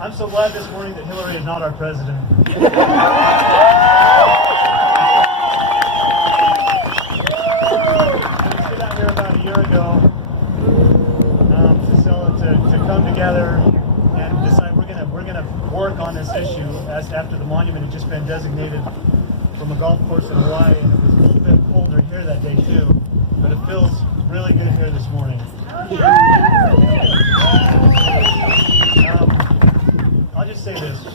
I'm so glad this morning that Hillary is not our president. We stood out here about a year ago to come together and decide we're gonna work on this issue as after the monument had just been designated from a golf course in Hawaii, and it was a little bit colder here that day too, but it feels really good here this morning. I'll just say this,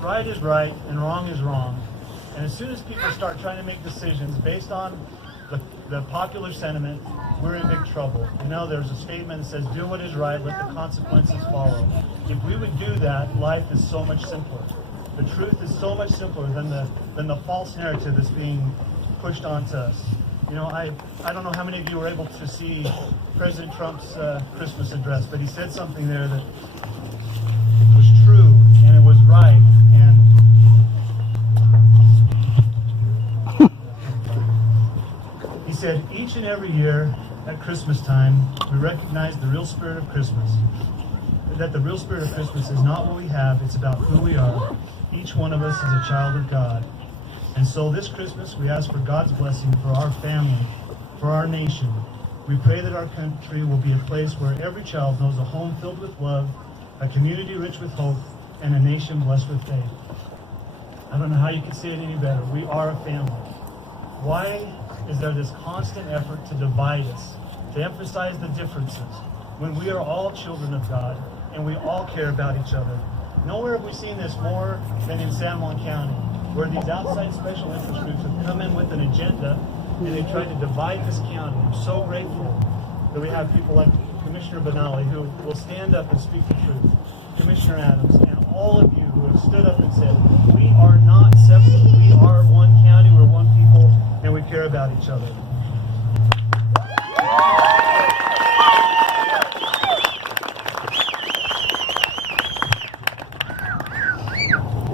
right is right and wrong is wrong, and as soon as people start trying to make decisions based on the popular sentiment, we're in big trouble. You know, there's a statement that says, do what is right, let the consequences follow. If we would do that, life is so much simpler. The truth is so much simpler than the false narrative that's being pushed onto us. You know, I don't know how many of you were able to see President Trump's Christmas address, but he said something there that was true and it was right. And he said, each and every year at Christmas time, we recognize the real spirit of Christmas. That the real spirit of Christmas is not what we have, it's about who we are. Each one of us is a child of God. And so this Christmas, we ask for God's blessing for our family, for our nation. We pray that our country will be a place where every child knows a home filled with love, a community rich with hope, and a nation blessed with faith. I don't know how you could say it any better. We are a family. Why is there this constant effort to divide us, to emphasize the differences, when we are all children of God and we all care about each other? Nowhere have we seen this more than in San Juan County, where these outside special interest groups have come in with an agenda and they try to divide this county. I'm so grateful that we have people like Commissioner Benally who will stand up and speak the truth, Commissioner Adams, and all of you who have stood up and said, we are not separate, we are one county, we're one people, and we care about each other.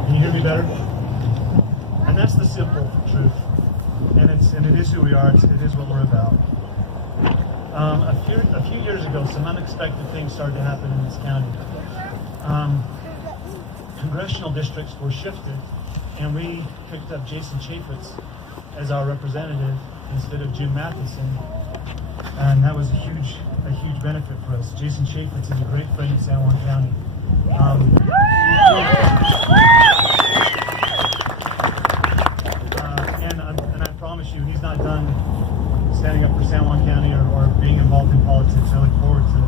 Can you hear me better? And that's the simple truth. And it is who we are, it is what we're about. A few years ago, some unexpected things started to happen in this county. Congressional districts were shifted, and we picked up Jason Chaffetz as our representative instead of Jim Matheson, and that was a huge benefit for us. Jason Chaffetz is a great friend in San Juan County. And I promise you, he's not done standing up for San Juan County or being involved in politics. I look forward to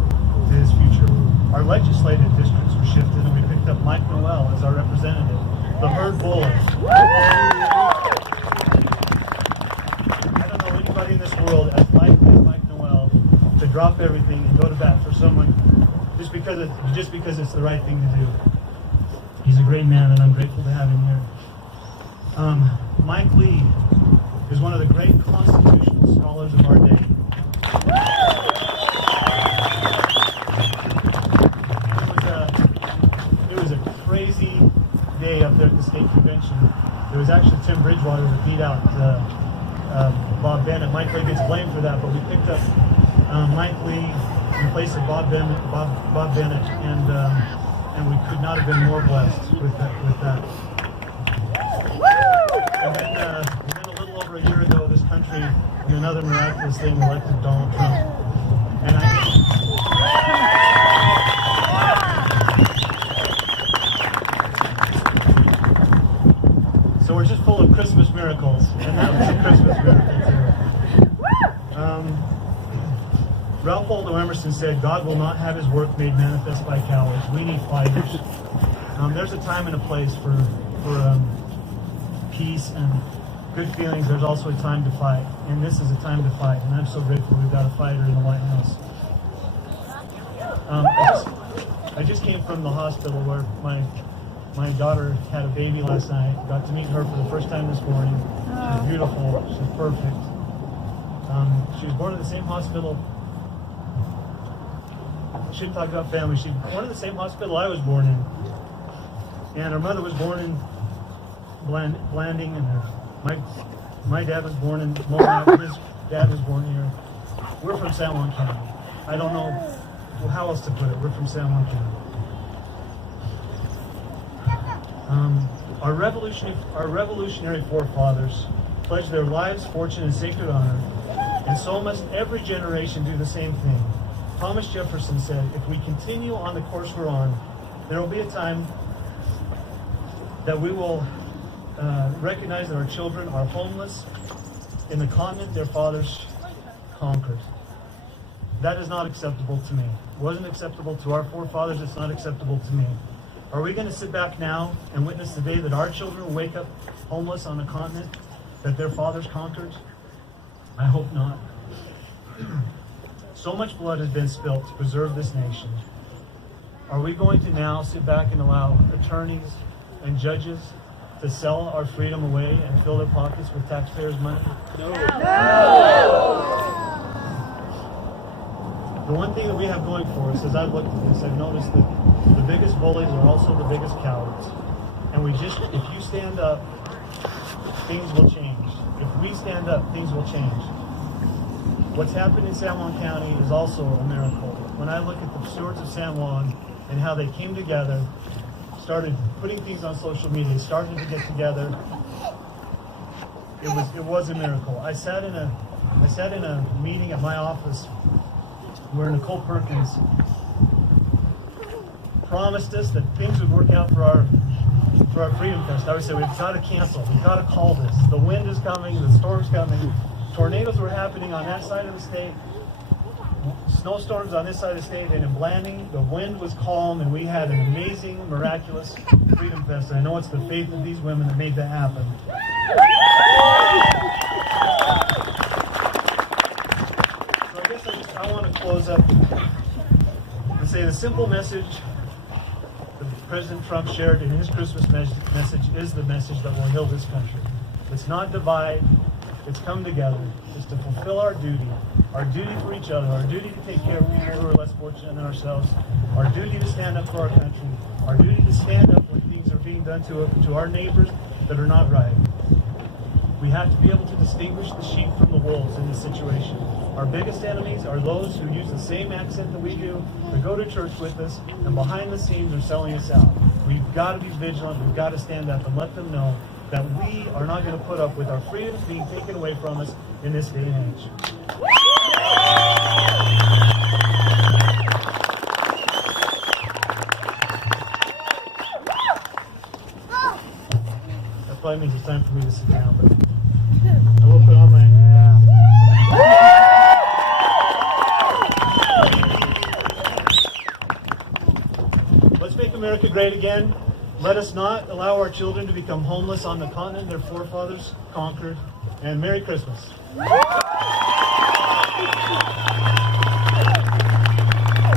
his future. Our legislative districts were shifted, and we picked up Mike Noel as our representative, the herd bully. I don't know anybody in this world as Mike Noel to drop everything and go to bat for someone just because it's the right thing to do. He's a great man, and I'm grateful to have him here. Mike Lee is one of the great constitutional scholars of our day. It was a crazy day up there at the state convention. It was actually Tim Bridgewater that beat out Bob Bennett. Mike Lee gets blamed for that, but we picked up Mike Lee in place of Bob Bennett, and we could not have been more blessed with that. And then a little over a year ago, this country, in another miraculous thing, elected Donald Trump. And so we're just full of Christmas miracles, and that was a Christmas miracle too. Ralph Waldo Emerson said, God will not have his work made manifest by cowards. We need fighters. There's a time and a place for peace and good feelings. There's also a time to fight, and this is a time to fight, and I'm so grateful we've got a fighter in the White House. I just came from the hospital where my daughter had a baby last night. Got to meet her for the first time this morning. She's beautiful. She's perfect. She was born in the same hospital. I shouldn't talk about family. She was born in the same hospital I was born in. And her mother was born in Blanding, and my dad was born in Moab. His dad was born here. We're from San Juan County. I don't know how else to put it. We're from San Juan County. Our revolutionary forefathers pledged their lives, fortune, and sacred honor, and so must every generation do the same thing. Thomas Jefferson said, if we continue on the course we're on, there will be a time that we will recognize that our children are homeless in the continent their fathers conquered. That is not acceptable to me. It wasn't acceptable to our forefathers. It's not acceptable to me. Are we going to sit back now and witness the day that our children will wake up homeless on a continent that their fathers conquered? I hope not. So much blood has been spilt to preserve this nation. Are we going to now sit back and allow attorneys and judges to sell our freedom away and fill their pockets with taxpayers' money? No. The one thing that we have going for us, as I've looked at this, I've noticed that the biggest bullies are also the biggest cowards. And if you stand up, things will change. If we stand up, things will change. What's happened in San Juan County is also a miracle. When I look at the stewards of San Juan and how they came together, started putting things on social media, started to get together, it was a miracle. I sat in a meeting at my office where Nicole Perkins promised us that things would work out for our Freedom Fest. I would say, we've got to cancel. We've got to call this. The wind is coming. The storm's coming. Tornadoes were happening on that side of the state. Snowstorms on this side of the state. And in Blanding, the wind was calm, and we had an amazing, miraculous Freedom Fest. And I know it's the faith of these women that made that happen. So I guess I want to close up and say the simple message that President Trump shared in his Christmas message is the message that will heal this country. It's not divide, it's come together. It's to fulfill our duty for each other, our duty to take care of people who are less fortunate than ourselves, our duty to stand up for our country, our duty to stand up when things are being done to our neighbors that are not right. We have to be able to distinguish the sheep from the wolves in this situation. Our biggest enemies are those who use the same accent that we do, that go to church with us, and behind the scenes are selling us out. We've got to be vigilant. We've got to stand up and let them know that we are not going to put up with our freedoms being taken away from us in this day and age. That probably means it's time for me to sit down, but I will put on my... Let's make America great again. Let us not allow our children to become homeless on the continent their forefathers conquered. And Merry Christmas.